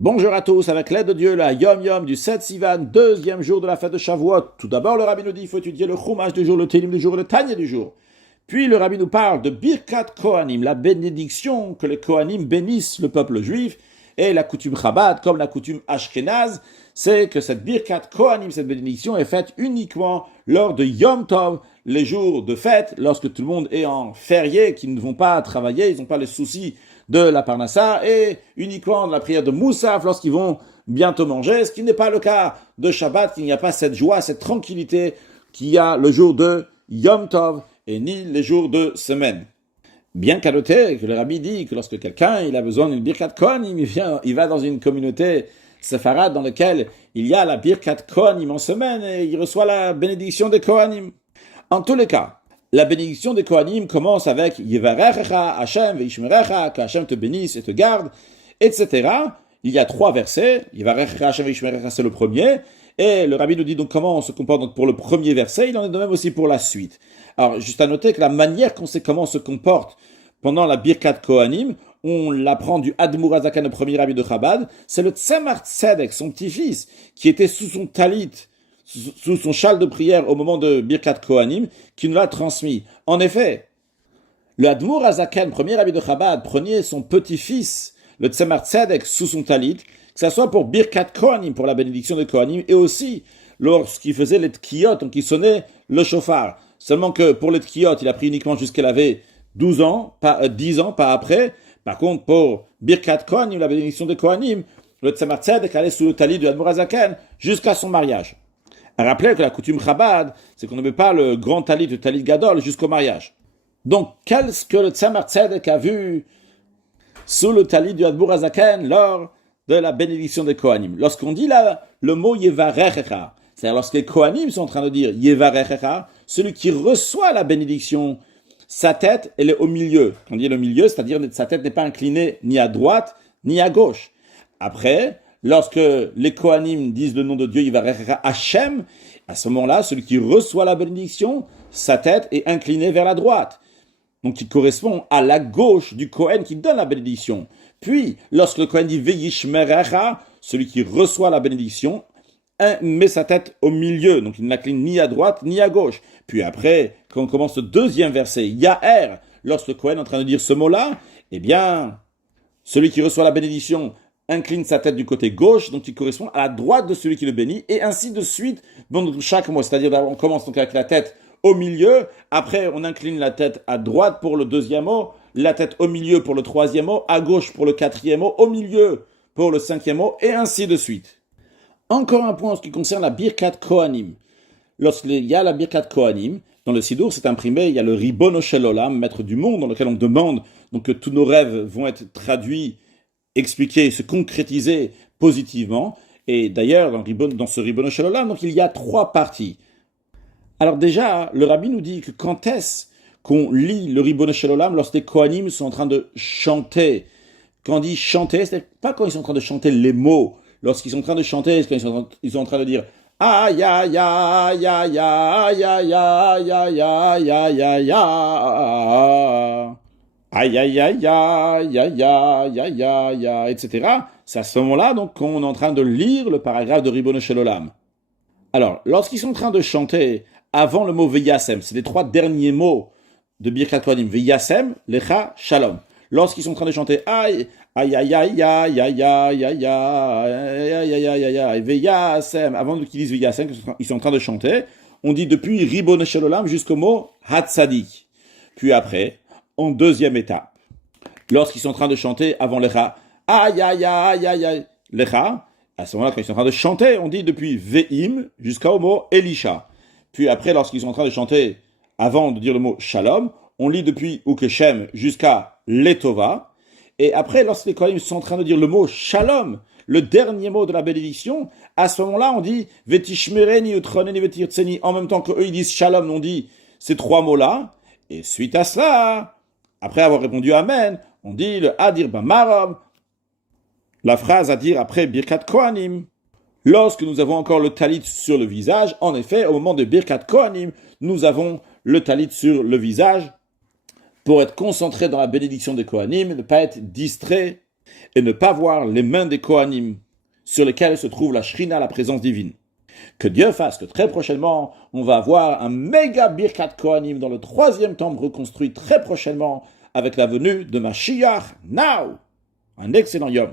Bonjour à tous, avec l'aide de Dieu, la Yom Yom du 7 Sivan, deuxième jour de la fête de Shavuot. Tout d'abord, le Rabbi nous dit qu'il faut étudier le Chumash du jour, le Télim du jour et le Tanya du jour. Puis le Rabbi nous parle de Birkat Kohanim, la bénédiction que les Kohanim bénissent le peuple juif. Et la coutume Chabad, comme la coutume Ashkenaz, c'est que cette Birkat Kohanim, cette bénédiction, est faite uniquement lors de Yom Tov, les jours de fête, lorsque tout le monde est en férié, qu'ils ne vont pas travailler, ils n'ont pas les soucis de la Parnassa, et uniquement de la prière de Moussaf lorsqu'ils vont bientôt manger, ce qui n'est pas le cas de Shabbat, qu'il n'y a pas cette joie, cette tranquillité qu'il y a le jour de Yom Tov, et ni les jours de semaine. Bien qu'à noter que le Rabbi dit que lorsque quelqu'un il a besoin d'une Birkat Kohanim, il va dans une communauté séfarade dans laquelle il y a la Birkat Kohanim en semaine, et il reçoit la bénédiction des Kohanim. En tous les cas, la bénédiction des Kohanim commence avec Yevarechecha, Hashem, Veishmerecha, que Hashem te bénisse et te garde, etc. Il y a 3 versets. Yevarechecha, Hashem, Veishmerecha, c'est le premier. Et le Rabbi nous dit donc comment on se comporte donc pour le premier verset. Il en est de même aussi pour la suite. Alors, juste à noter que la manière qu'on sait comment on se comporte pendant la Birkat Kohanim, on l'apprend du Admour Hazakan, le premier Rabbi de Chabad. C'est le Tzemar Tzedek, son petit-fils, qui était sous son talit, sous son châle de prière au moment de Birkat Kohanim, qui nous l'a transmis. En effet, le Admour Hazakan, premier Rabbi de Chabad, prenait son petit-fils, le Tzemar Tzedek, sous son talit, que ce soit pour Birkat Kohanim, pour la bénédiction de Kohanim, et aussi lorsqu'il faisait les tkiyot, donc il sonnait le shofar. Seulement que pour les tkiyot, il a pris uniquement jusqu'à qu'elle avait 12 ans, pas 10 ans, pas après. Par contre, pour Birkat Kohanim, la bénédiction de Kohanim, le Tzemar Tzedek allait sous le talit du Admour Hazakan jusqu'à son mariage. À rappeler que la coutume Chabad, c'est qu'on ne met pas le grand talit, le talit gadol, jusqu'au mariage. Donc, qu'est-ce que le Tzemar Tzedek a vu sous le talit du Admour Hazakan lors de la bénédiction des Kohanim? Lorsqu'on dit là le mot Yevarechecha, c'est-à-dire lorsque les Kohanim sont en train de dire Yevarechecha, celui qui reçoit la bénédiction, sa tête, elle est au milieu. Quand on dit le milieu, c'est-à-dire que sa tête n'est pas inclinée ni à droite, ni à gauche. Après, lorsque les Kohanim disent le nom de Dieu, Yevarechecha Hashem, à ce moment-là, celui qui reçoit la bénédiction, sa tête est inclinée vers la droite. Donc, il correspond à la gauche du Kohen qui donne la bénédiction. Puis, lorsque le Kohen dit Veishmerecha, celui qui reçoit la bénédiction, met sa tête au milieu, donc il ne l'incline ni à droite ni à gauche. Puis après, quand on commence le deuxième verset, Yaher, lorsque le Kohen est en train de dire ce mot-là, eh bien, celui qui reçoit la bénédiction incline sa tête du côté gauche, donc il correspond à la droite de celui qui le bénit, et ainsi de suite, bon, chaque mot, c'est-à-dire on commence donc avec la tête au milieu, après on incline la tête à droite pour le deuxième mot, la tête au milieu pour le troisième mot, à gauche pour le quatrième mot, au milieu pour le cinquième mot, et ainsi de suite. Encore un point en ce qui concerne la Birkat Kohanim. Lorsqu'il y a la Birkat Kohanim, dans le Sidour, c'est imprimé, il y a le Ribono Shel Olam, maître du monde, dans lequel on demande donc, que tous nos rêves vont être traduits, expliqués, se concrétiser positivement. Et d'ailleurs, dans ce Ribono Shel Olam, donc, il y a 3 parties. Alors déjà, le Rabbi nous dit que quand est-ce qu'on lit le Ribono Shel Olam lorsque les Kohanim sont en train de chanter. Quand on dit chanter, c'est pas quand ils sont en train de chanter les mots. Lorsqu'ils sont en train de chanter, quand ils sont en train de dire aïe aïe aïe aïe aïe aïe aïe aïe aïe aïe aïe aïe aïe aïe aïe aïe aïe aïe aïe, etc. C'est à ce moment-là donc qu'on est en train de lire le paragraphe de Ribono Shel Olam. Alors, lorsqu'ils sont en train de chanter avant le mot Veyasem, c'est les 3 derniers mots de Birkat Kohanim, Veyasem, Lecha, Shalom. Lorsqu'ils sont en train de chanter aïe aïe aïe aïe aïe aïe aïe aïe aïe aïe aïe Veyasem, avant qu'ils disent Veyasem, ils sont en train de chanter, on dit depuis Ribono Shel Olam jusqu'au mot Hatzadik. Puis après, en deuxième étape, lorsqu'ils sont en train de chanter avant Lecha, aïe aïe aïe aïe aïe Lecha, à ce moment-là, quand ils sont en train de chanter, on dit depuis Ve'im jusqu'au mot Elisha. Puis après, lorsqu'ils sont en train de chanter avant de dire le mot Shalom, on lit depuis Ukeshem jusqu'à Letova. Et après, lorsque les Kohanim sont en train de dire le mot Shalom, le dernier mot de la bénédiction, à ce moment-là, on dit Vetishmereni utroneni vetirtseni. En même temps qu'eux, ils disent Shalom, on dit ces 3 mots-là. Et suite à cela, après avoir répondu Amen, on dit le Adir Bamarom, la phrase à dire après Birkat Kohanim. Lorsque nous avons encore le talit sur le visage, en effet, au moment de Birkat Kohanim, nous avons le talit sur le visage pour être concentré dans la bénédiction des Kohanim, ne pas être distrait et ne pas voir les mains des Kohanim sur lesquelles se trouve la Shrina, la présence divine. Que Dieu fasse que très prochainement, on va avoir un méga Birkat Kohanim dans le 3e temple reconstruit très prochainement avec la venue de Mashiach Now. Un excellent Yom.